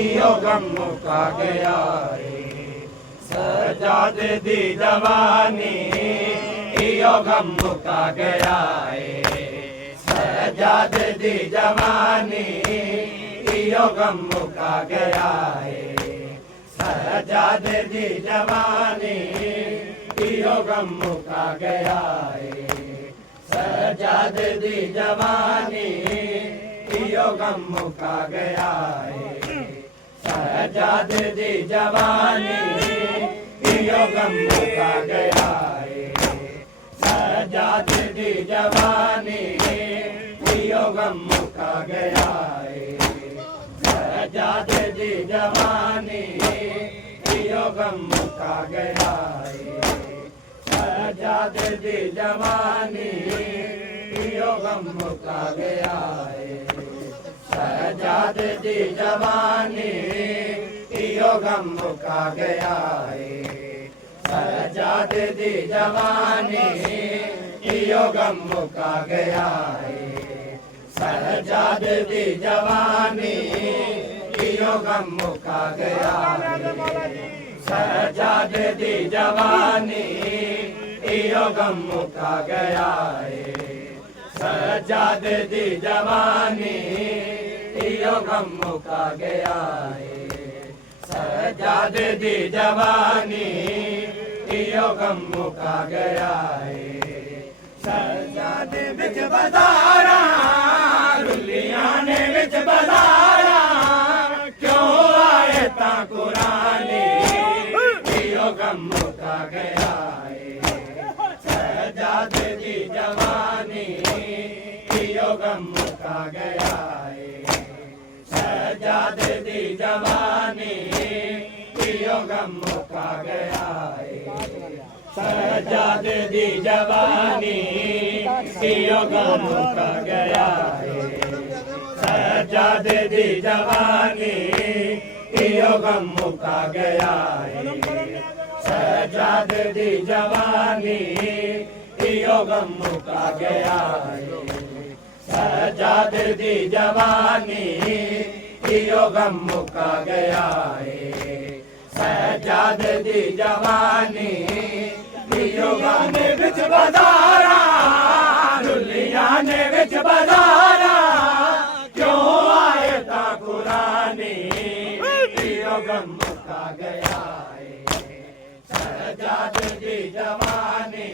इयो गम मुका गया है। सजादे दी जवानी इयो गम मुका गया है। सजादे दी जवानी इयो गम मुका गया है। सजादे दी जवानी इयो गम मुका गया है। सजादे दी जवानी इयो गम मुका गया है। सजादे दी जवानी इयो गम मुका गया है। सजादे दी जवानी इयो गम मुका गया है। सजादे दी जवानी इयो गम मुका गया है। सजादे दी जवानी इयो गम मुका गया है। सजादे दी जवानी इयो गम मुका गया है। सजादे दी जवानी इयो गम मुका गया है। सजादे दी जवानी इयो गम मुका गया है। सजादे दी जवानी इयो गम मुका गया है। सजादे दी जवानी इयो गम मुका गया है। सजादे दी जवानी इयो गम मुका गया है। सजादे विच बज़ारा रुलियां ने विच बज़ारा क्यों आए ता कुरानी इयो गम मुका गया है। सजादे दी जवानी इयो गम मुका गया है। सजादे दी जवानी इयो गम मुका गया है। सजादे दी जवानी इयो गम मुका गया है। सजादे दी जवानी इयो गम मुका गया है। सजादे दी जवानी इयो गम मुका गया है। सजादे दी जवानी इयो गम मुका गया है। सजादे दी जवानी इयो गम विच बज़ारा रुलियां ने विच बज़ारा क्यों आए ता कुरानी इयो गम मुका गया है। सजादे दी जवानी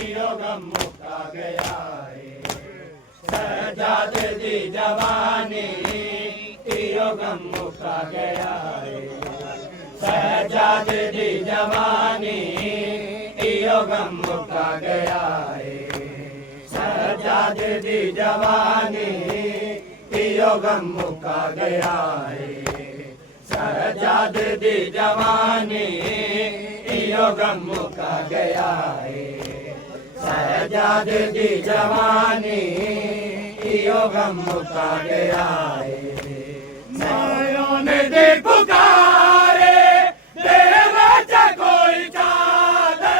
इयो गम मुका गया है। सजादे दी जवानी इयो गम मुका गया है। सजादे दी जवानी इयो गम मुका गया है। सजादे दी जवानी इयो गम मुका गया है। सजादे दी जवानी इयो गम मुका गया है। सजादे दी जवानी इयो गम मुका गया है। मायों ने दे पुकारे देवा चा कोई चादे।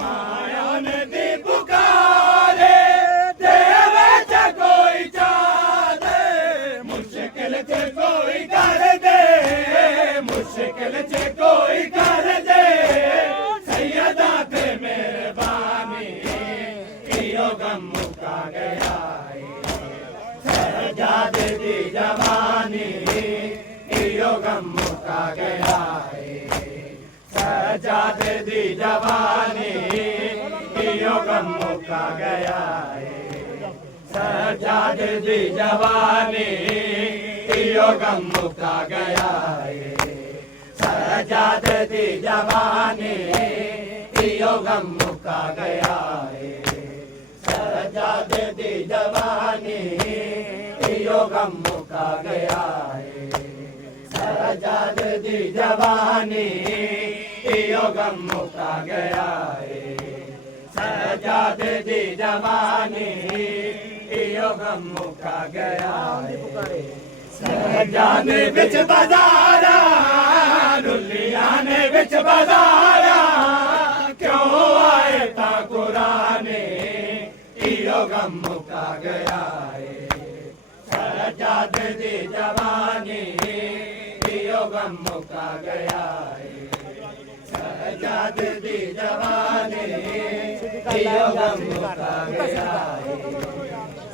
मायों ने दे पुकारे देवा चा कोई चादे। मुश्किल से कोई कर दे। मुश्किल से कोई कर दे। सैयदा ते मेहरबानी इयो गम मुका गया है। सजादे दी जवानी इयो गम मुका गया है। सजादे दी जवानी इयो गम मुका गया है। सजादे दी जवानी इयो गम मुका गया है। सजादे दी जवानी इयो गम मुका गया है। सजादे दी जवानी इयो गम मुका गया है। सजादे दी जवानी इयो गम मुका गया है। सजादे दी जवानी इयो गम मुका गया है। सजादे विच बज़ारा रुलियां ने विच बज़ारा क्यों आए ता कुरानी इयो गम मुका गया है। सजादे दी जवानी गम मुका गया है सजाद दी जवानी इयो गम मुका गया है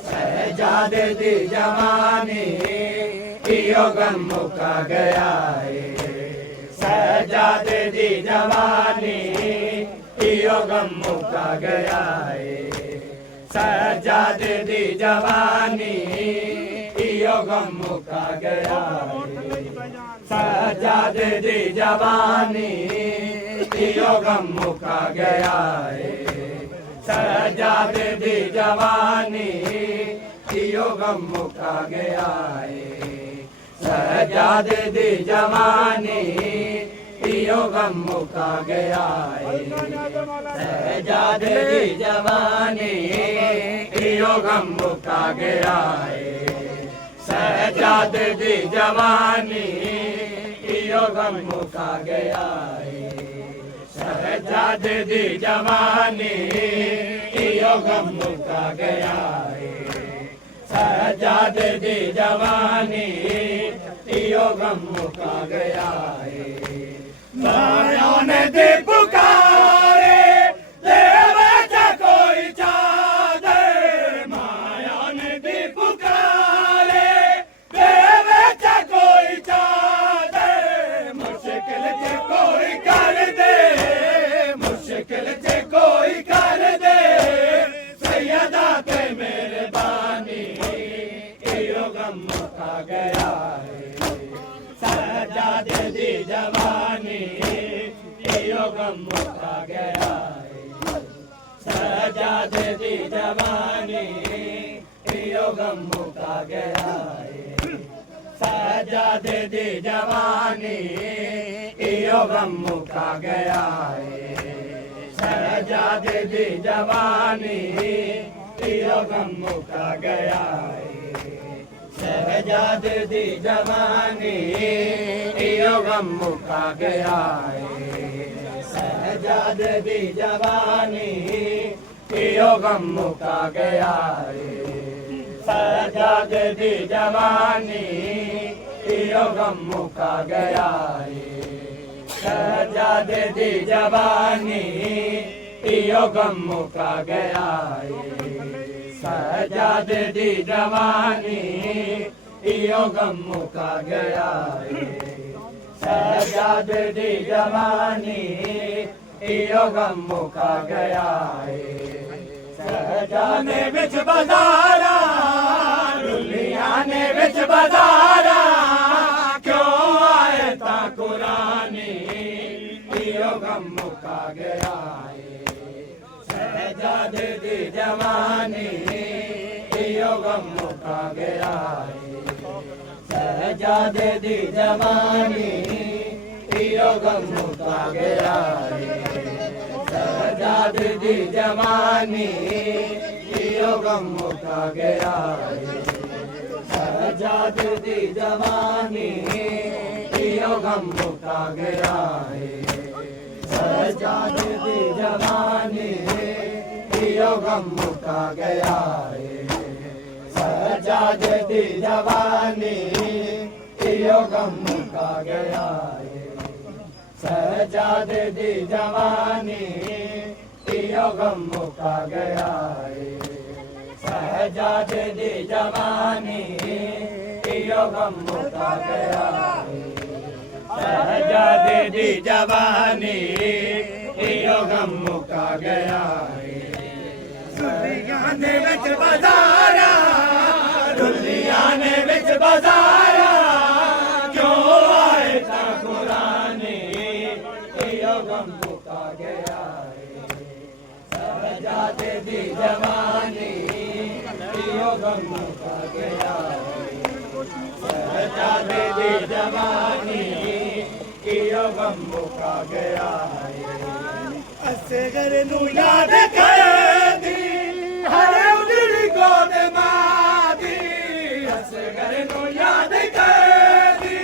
सजाद दी जवानी इयो गम मुका गया है सजाद दी जवानी इयो गम मुका गया है सजाद दी जवानी इयो गम मुका गया है सजाद दी जवानी इयो गम मुका गया है सजाद दी जवानी इयो गम मुका गया है सजाद दी जवानी इयो गम मुका गया है सजाद दी जवानी इयो गम मुका गया है सजाद दी जवानी इयो गम मुका गया है सजाद दी जवानी इयो गम मुका गया है सजाद दी जवानी इयो गम मुका गया है माया ने दी पुकारे देवे क्या कोई चादर माया ने दी पुकारे देवे क्या कोई चादर मुश्किल से कोई कर दे मुश्किल से कोई कर दे सैयदा ते मेरे बानी इयो गम मुका गया है सजाद दी जवानी इयो गम मुका गया है सजाद दी जवानी इयो गम मुका गया है सजाद दी जवानी इयो गम मुका गया है सजाद दी जवानी इयो गम मुका गया है सजाद दी जवानी इयो गम मुका गया है सजाद दी जवानी इयो गम मुका गया है सजाद दी जवानी इयो गम मुका गया है सजाद दी जवानी इयो गम मुका गया है सजाद दी जवानी इयो गम मुका गया है सजाद दी जवानी इयो गम मुका गया है सजाने बिच बाजारा दुनिया ने बिच बाजारा क्यों आए ता कुरानी इयो गम मुका गया है सजाद दी जवानी इयो गम मुका गया है सजाद दी जवानी इयो गम मुका गया है सजाद दी जवानी इयो गम मुका गया है सजाद दी जवानी इयो गम मुका गया है सजाद दी जवानी इयो गम मुका गया है सजाद दी जवानी इयो गम मुका गया है सजाद दी जवानी इयो गम मुका गया है सजाद दी जवानी इयो गम मुका गया है सजाद दी जवानी इयो गम मुका गया है दुनिया ने विच बाजारा दुनिया ने विच बाजारा क्यों आए ता कुरानी इयो गम मुका गया है सजाद दी जवानी इयो गम मुका गया है सजाद दी जवानी इयो गम मुका गया है असगर नू याद कर दी हर उजड़ी गोद मादी असगर नू याद कर दी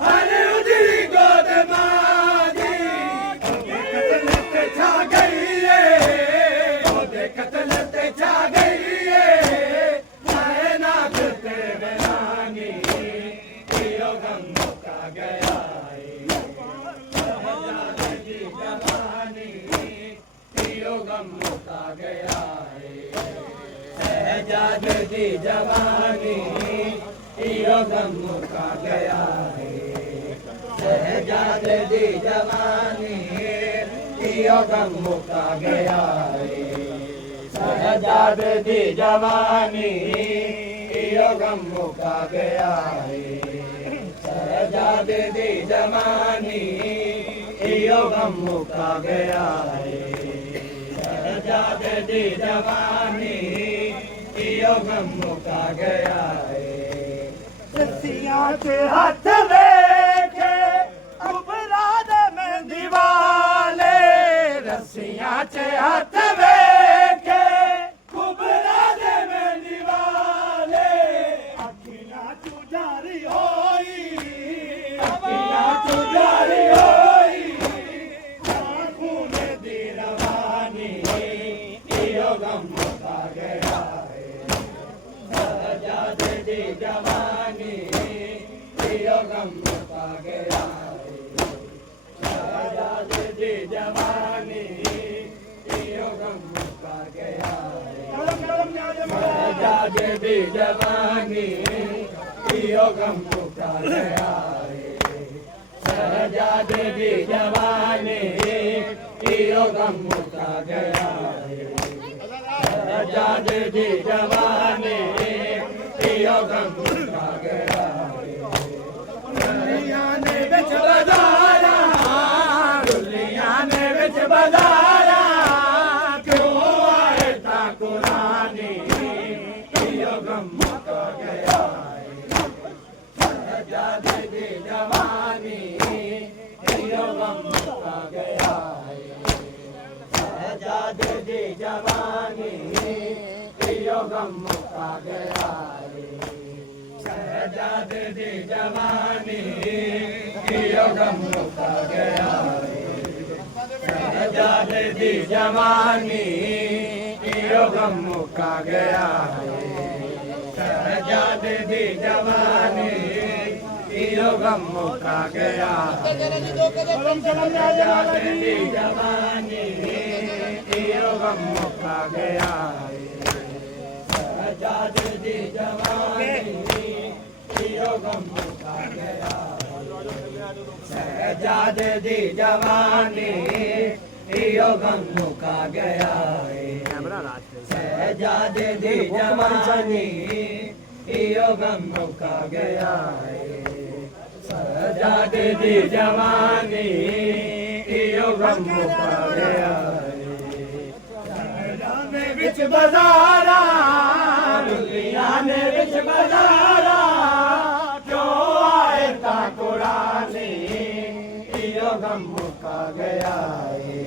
हर उजड़ी गोद मादी कत्ल ते छा गई है ओदे कत्ल ते छा गई है मैं ना करते बेरानी इयो गम मुका गया दी जवानी इहो गम मुका गया है शहजादे दी जवानी इहो गम मुका गया है शहजादे दी जवानी इहो गम मुका गया है शहजादे दी जवानी इहो गम मुका गया है शहजादे दी जवानी इहो गम मुका गया है रस्सियां के हाथ लेके कुबरा दे मेहंदी वाले रस्सियां के हाथ लेके कुबरा दे मेहंदी वाले अखियां तुझारी होई अखियां तुझारी होई आंखों में दी रवानी इहो गम मुका गया है शहजादे दी जवानी इहो गम मुका गया है शहजादे दी जवानी इहो गम मुका गया है शहजादे दी जवानी इहो गम मुका गया है शहजादे दी जवानी इहो गम मुका गया है शहजादे दी जवानी इहो गम मुका गया है दुनिया ने विच बजारा दुनिया ने विच बजारा क्यों आए ता कुरानी इहो गम मुका गया है शहजादे दी जवानी इहो गम मुका गया है शहजादे दी जवानी इहो गम मुका गया है शहजादे दी जवानी इहो गम मुका गया है शहजादे दी जवानी इहो गम मुका गया है शहजादे दी जवानी इहो गम मुका गया है शहजादे दी जवानी इहो गम मुका गया है शहजादे दी जवानी इहो गम मुका गया शहजादे दी जवानी इहो गम मुका गया है शहजादे दी जवानी इहो गम मुका गया है शहजादे दी जवानी इहो गम मुका गया है शहजादे विच बजारा दुनिया ने विच बजारा क्यों आए ता कुरानी इहो गम मुका गया है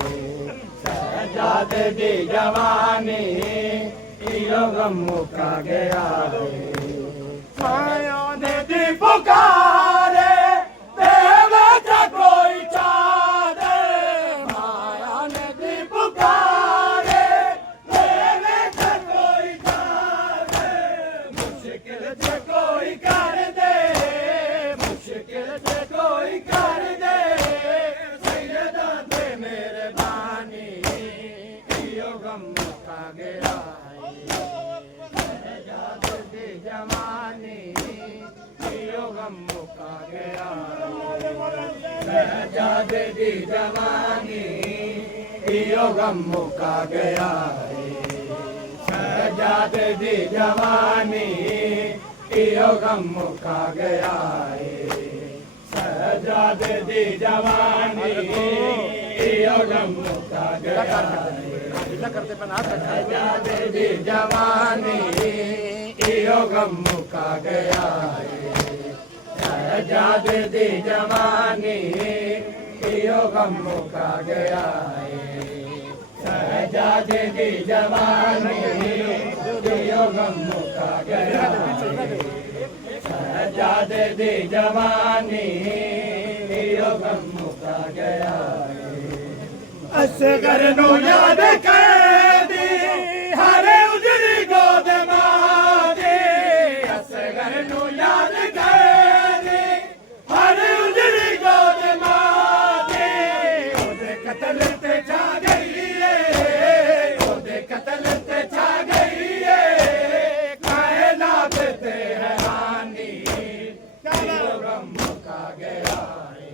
शहजादे दी जवानी इहो गम मुका गया है माया ने दी पुकारे तेरे ता कोई चादे माया ने दी पुकारे तेरे ता कोई चादे मुश्किल से कोई कर दे मुश्किल से कोई कर दे सैयदा दे मेरे बानी इहो गम मुका गया है शहजादे दी जवानी इहो गम मुका गया शहजादे दी जवानी इहो गम मुका गया शहजादे दी जवानी इहो गम मुका गया शहजादे दी जवानी इहो गम मुका गया शहजादे दी जवानी इहो गम मुका गया शहजादे दी जवानी इहो गम मुका गया शहजादे दी जवानी इहो गम मुका गया शहजादे दी जवानी इहो गम मुका गया असगर नो याद कर दी हरे उजड़ी गोद मां दे असगर नो याद कर दी हरे उजड़ी गोद मां दे ओदे कतल ते छा गई है ओदे कतल ते छा गई है काहे गया है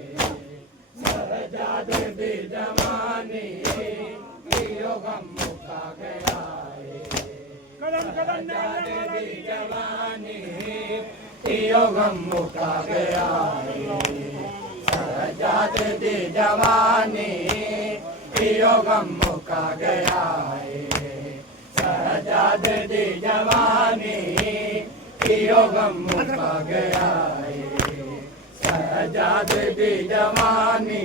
सहजादे दी जवानी इयो गम मुका गया है सहजादे दी जवानी इयो गम मुका गया है सहजादे दी जवानी इयो गम मुका गया है सहजादे दी जवानी इयो गम मुका गया है सहजादे दी जवानी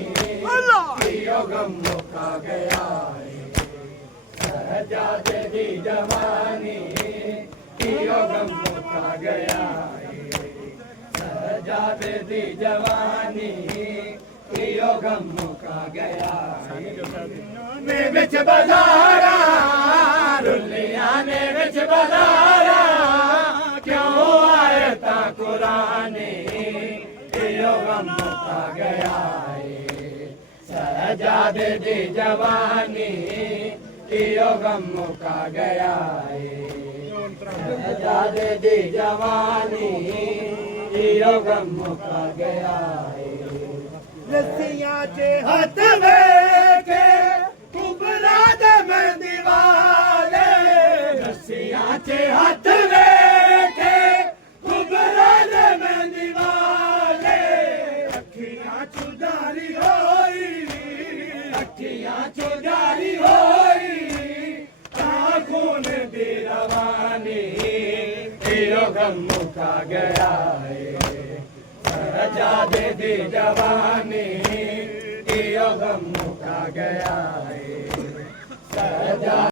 इयो गम मुका गया है सहजादे दी जवानी इयो गम मुका गया है सहजादे दी जवानी इयो गम मुका गया ने विच बाजारा रुलिया ने विच बाजारा क्यों आए ता कुरानी इयो गम मुका गया है सहजादे दी जवानी इयो गम मुका गया है सहजादे दी जवानी इयो गम मुका गया है रस्सियां चे हाथ लेके कुबरा दे मेहंदी वाले रस्सियां चे हाथ लेके कुबरा दे मेहंदी वाले अखियां चुदारी होई अखियां चुदारी होई खून दी रवानी इयो गम मुका गया है सहजादे दी जवानी इयो गम मुका गया है सहजा